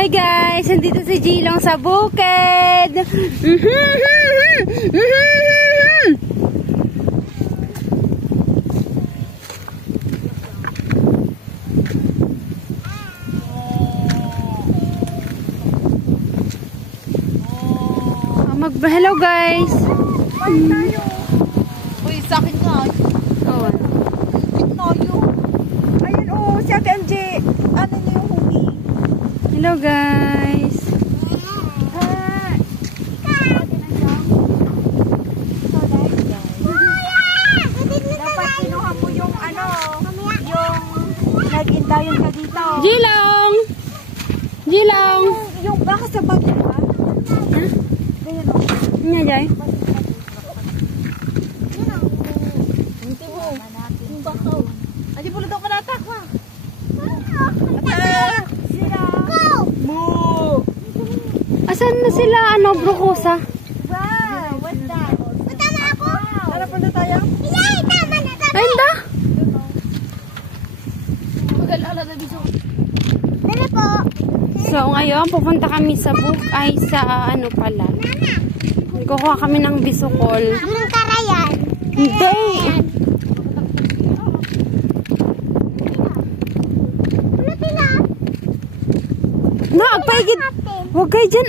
Hi guys, nandito si Jilong sa bukid. Hello guys. Uy, sa akin nga. Oh. Ayan si Ate MJ. Ano na yung humi? Hello guys. Dapat kinuha mo yung yung nag-indayon ka dito. Jilong! Jilong! Yung baka sa bagay ba? Ha? Ganyan o. Nya jay. Yung bakaw. Adi pula daw kanatak ha. Asan na sila Brocosa? Wow, what's that? Tama ako. Tara punta tayo. Yay, tama na. Ay, da. Mag-alala na biso. Tara po. So, ngayon, pupunta kami sa sa pala. Kukuha kami ng bisukol. Anong karayan? Hindi. Ano sila? Agpaigid. Huwag kayo dyan